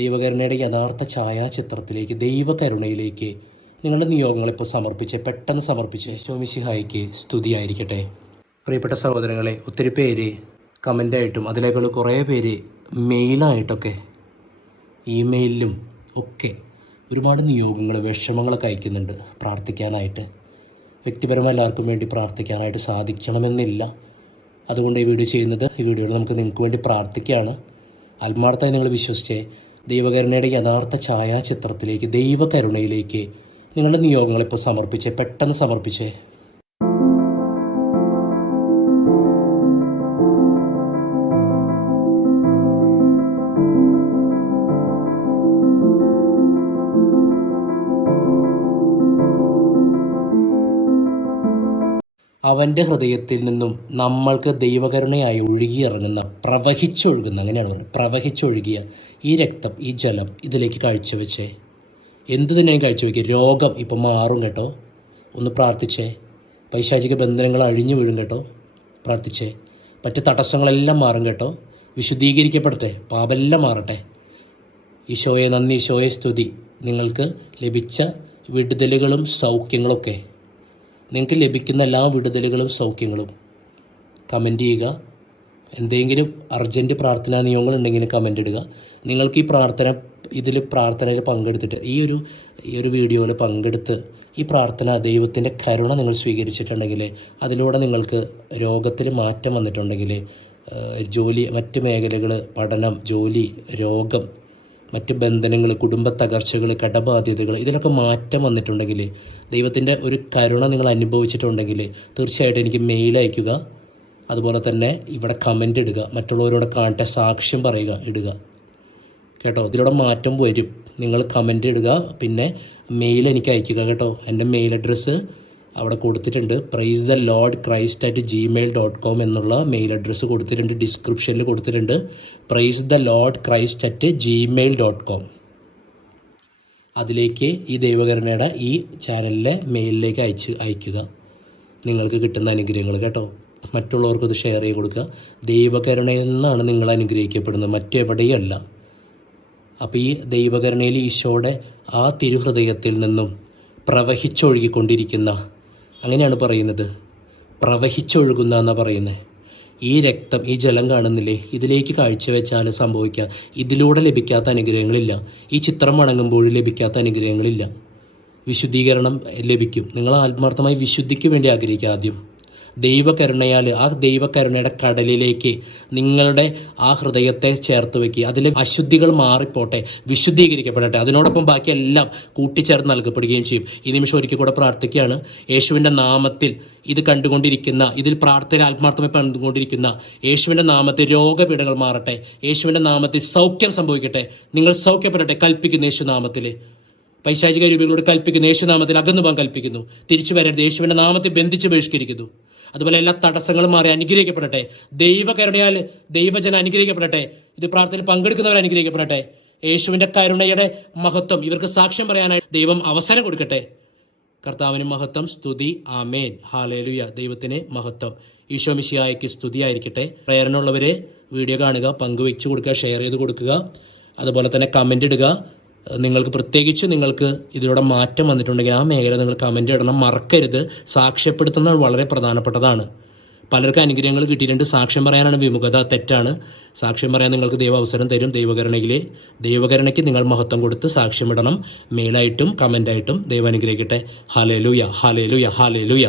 ദൈവകരുണയുടെ യഥാർത്ഥ ഛായാചിത്രത്തിലേക്ക് ദൈവകരുണയിലേക്ക് നിങ്ങളുടെ നിയോഗങ്ങൾ ഇപ്പോൾ സമർപ്പിച്ച് പെട്ടെന്ന് സമർപ്പിച്ച് ശോമിശിഹായിക്ക് സ്തുതിയായിരിക്കട്ടെ. പ്രിയപ്പെട്ട സഹോദരങ്ങളെ ഒത്തിരി പേര് കമന്റായിട്ടും അതിലേക്കുള്ള കുറേ പേര് മെയിലായിട്ടൊക്കെ ഇമെയിലിലും ഒക്കെ ഒരുപാട് നിയോഗങ്ങൾ വിഷമങ്ങളൊക്കെ അയക്കുന്നുണ്ട് പ്രാർത്ഥിക്കാനായിട്ട്. വ്യക്തിപരമായി എല്ലാവർക്കും വേണ്ടി പ്രാർത്ഥിക്കാനായിട്ട് സാധിക്കണമെന്നില്ല. അതുകൊണ്ട് ഈ വീഡിയോ ചെയ്യുന്നത് ഈ വീഡിയോയിൽ നമുക്ക് നിങ്ങൾക്ക് വേണ്ടി പ്രാർത്ഥിക്കുകയാണ്. ആത്മാർത്ഥമായി നിങ്ങൾ വിശ്വസിച്ചേ ദൈവകരുണയുടെ യഥാർത്ഥ ഛായാചിത്രത്തിലേക്ക് ദൈവകരുണയിലേക്ക് നിങ്ങളുടെ നിയോഗങ്ങളിപ്പോൾ സമർപ്പിച്ചേ പെട്ടെന്ന് സമർപ്പിച്ചേ. അവന്റെ ഹൃദയത്തിൽ നിന്നും നമ്മൾക്ക് ദൈവകരുണയായി ഒഴുകിയിറങ്ങുന്ന പ്രവഹിച്ചൊഴുകുന്ന അങ്ങനെയാണ് പ്രവഹിച്ചൊഴുകിയ ഈ രക്തം ഈ ജലം ഇതിലേക്ക് കാഴ്ചവെച്ചേ. എന്ത് തന്നെയും കാഴ്ചവെക്കുക? രോഗം ഇപ്പം മാറും കേട്ടോ. ഒന്ന് പ്രാർത്ഥിച്ചേ. പൈശാചിക ബന്ധനങ്ങൾ അഴിഞ്ഞു വീഴും കേട്ടോ. പ്രാർത്ഥിച്ചേ. മറ്റ് തടസ്സങ്ങളെല്ലാം മാറും കേട്ടോ. വിശുദ്ധീകരിക്കപ്പെടട്ടെ. പാപെല്ലാം മാറട്ടെ. ഈശോയെ നന്ദി ഈശോയെ സ്തുതി. നിങ്ങൾക്ക് ലഭിച്ച വിടുതലുകളും സൗഖ്യങ്ങളൊക്കെ നിങ്ങൾക്ക് ലഭിക്കുന്ന എല്ലാ വിടുതലുകളും സൗഖ്യങ്ങളും. കമന്റ് ചെയ്യുക. എന്തെങ്കിലും അർജന്റ് പ്രാർത്ഥനാ നിയമങ്ങൾ ഉണ്ടെങ്കിൽ കമന്റ് ഇടുക. നിങ്ങൾക്ക് ഈ പ്രാർത്ഥന ഇതിൽ പ്രാർത്ഥനയിൽ പങ്കെടുത്തിട്ട് ഈ ഒരു ഈ ഒരു വീഡിയോയിൽ പങ്കെടുത്ത് ഈ പ്രാർത്ഥന ദൈവത്തിന്റെ കരുണ നിങ്ങൾ സ്വീകരിച്ചിട്ടുണ്ടെങ്കിൽ അതിലൂടെ നിങ്ങൾക്ക് രോഗത്തിൽ മാറ്റം വന്നിട്ടുണ്ടെങ്കിൽ ജോലി മറ്റ് മേഖലകൾ പഠനം ജോലി രോഗം മറ്റ് ബന്ധനങ്ങൾ കുടുംബ തകർച്ചകൾ കടബാധ്യതകൾ ഇതിലൊക്കെ മാറ്റം വന്നിട്ടുണ്ടെങ്കിൽ ദൈവത്തിന്റെ ഒരു കരുണ നിങ്ങൾ അനുഭവിച്ചിട്ടുണ്ടെങ്കിൽ തീർച്ചയായിട്ടും എനിക്ക് മെയിൽ അയയ്ക്കുക അതുപോലെ തന്നെ ഇവിടെ കമന്റ് ഇടുക. മറ്റുള്ളവരോട് കാണട്ടെ സാക്ഷ്യം പറയുക ഇടുക. കേട്ടോ? ഇതിലൂടെ മാറ്റം വരും. നിങ്ങൾ കമന്റ് ഇടുക പിന്നെ മെയിൽ എനിക്ക് അയക്കുക. കേട്ടോ? എന്റെ മെയിൽ അഡ്രസ്സ് അവിടെ കൊടുത്തിട്ടുണ്ട്. Praise the lord Christ at Gmail dot com എന്നുള്ള മെയിൽ അഡ്രസ്സ് കൊടുത്തിട്ടുണ്ട്. ഡിസ്ക്രിപ്ഷനിൽ കൊടുത്തിട്ടുണ്ട്. Praise the lord Christ at Gmail dot com അതിലേക്ക് ഈ ദൈവകരുണയുടെ ഈ ചാനലിലെ മെയിലിലേക്ക് അയച്ച് അയക്കുക. നിങ്ങൾക്ക് കിട്ടുന്ന അനുഗ്രഹങ്ങൾ കേട്ടോ. മറ്റുള്ളവർക്ക് ഇത് ഷെയർ ചെയ്ത് കൊടുക്കുക. ദൈവകരുണയിൽ നിന്നാണ് നിങ്ങൾ അനുഗ്രഹിക്കപ്പെടുന്നത്. മറ്റെവിടെയല്ല അപ്പോൾ ഈ ദൈവകരുണയിൽ ഈശോയുടെ ആ തിരുഹൃദയത്തിൽ നിന്നും പ്രവഹിച്ചൊഴുകിക്കൊണ്ടിരിക്കുന്ന അങ്ങനെയാണ് പറയുന്നത്. പ്രവഹിച്ചൊഴുകുന്ന എന്നാണ് പറയുന്നത് ഈ രക്തം ഈ ജലം കാണുന്നില്ലേ? ഇതിലേക്ക് കാഴ്ചവെച്ചാൽ സംഭവിക്കുക ഇതിലൂടെ ലഭിക്കാത്ത അനുഗ്രഹങ്ങളില്ല. ഈ ചിത്രം വണങ്ങുമ്പോൾ ലഭിക്കാത്ത അനുഗ്രഹങ്ങളില്ല. വിശുദ്ധീകരണം ലഭിക്കും. നിങ്ങൾ ആത്മാർത്ഥമായി വിശുദ്ധിക്ക് വേണ്ടി ആഗ്രഹിക്കുക ആദ്യം. ദൈവകരുണയാൽ ആ ദൈവകരുണയുടെ കടലിലേക്ക് നിങ്ങളുടെ ആ ഹൃദയത്തെ ചേർത്ത് വെക്കുക അതിൽ അശുദ്ധികൾ മാറിപ്പോട്ടെ വിശുദ്ധീകരിക്കപ്പെടട്ടെ. അതിനോടൊപ്പം ബാക്കിയെല്ലാം കൂട്ടിച്ചേർത്ത് നൽകപ്പെടുകയും ചെയ്യും. ഈ നിമിഷം ഒരിക്കൽ കൂടെ പ്രാർത്ഥിക്കുകയാണ്. യേശുവിന്റെ നാമത്തിൽ ഇത് കണ്ടുകൊണ്ടിരിക്കുന്ന ഇതിൽ പ്രാർത്ഥന ആത്മാർത്ഥമായി കണ്ടുകൊണ്ടിരിക്കുന്ന യേശുവിന്റെ നാമത്തിൽ രോഗപീഠകൾ മാറട്ടെ. യേശുവിന്റെ നാമത്തിൽ സൗഖ്യം സംഭവിക്കട്ടെ. നിങ്ങൾ സൗഖ്യപ്പെടട്ടെ കൽപ്പിക്കുന്ന യേശു നാമത്തിൽ. പൈശാചിക രൂപങ്ങളോട് കൽപ്പിക്കുന്നു യേശുനാമത്തിൽ അകന്നു പോകാൻ കൽപ്പിക്കുന്നു. തിരിച്ചു വരരുത്. യേശുവിന്റെ നാമത്തെ ബന്ധിച്ച് ബഹിഷ്കരിക്കുന്നു. അതുപോലെ എല്ലാ തടസ്സങ്ങളും മാറി അനുഗ്രഹിക്കപ്പെടട്ടെ. ദൈവകരുണയാൽ ദൈവജനം അനുഗ്രഹിക്കപ്പെടട്ടെ. ഇത് പ്രാർത്ഥനയിൽ പങ്കെടുക്കുന്നവർ അനുഗ്രഹിക്കപ്പെടട്ടെ. യേശുവിന്റെ കരുണയുടെ മഹത്വം ഇവർക്ക് സാക്ഷ്യം പറയാനായി ദൈവം അവസരം കൊടുക്കട്ടെ. കർത്താവിന് മഹത്വം. സ്തുതി. ആമേൻ. ഹാലേലുയ ദൈവത്തിന് മഹത്വം. ഈശോ സ്തുതി സ്തുതിയായിരിക്കട്ടെ. പ്രേരണയുള്ളവരെ വീഡിയോ കാണുക പങ്കുവെച്ചു കൊടുക്കുക ഷെയർ ചെയ്ത് കൊടുക്കുക. അതുപോലെ തന്നെ കമന്റ് ഇടുക. നിങ്ങൾക്ക് പ്രത്യേകിച്ച് നിങ്ങൾക്ക് ഇതിലൂടെ മാറ്റം വന്നിട്ടുണ്ടെങ്കിൽ ആ മേഖല നിങ്ങൾ കമന്റ് ഇടണം. മറക്കരുത്. സാക്ഷ്യപ്പെടുത്തുന്നത് വളരെ പ്രധാനപ്പെട്ടതാണ്. പലർക്കും അനുഗ്രഹങ്ങൾ കിട്ടിയിട്ടുണ്ട്. സാക്ഷ്യം പറയാനാണ് വിമുഖത. തെറ്റാണ്. സാക്ഷ്യം പറയാൻ നിങ്ങൾക്ക് ദൈവ അവസരം തരും. ദൈവകരണയിലെ ദൈവകരണയ്ക്ക് നിങ്ങൾ മഹത്വം കൊടുത്ത് സാക്ഷ്യമിടണം മെയിലായിട്ടും കമന്റായിട്ടും ദൈവം അനുഗ്രഹിക്കട്ടെ. Hallelujah hallelujah hallelujah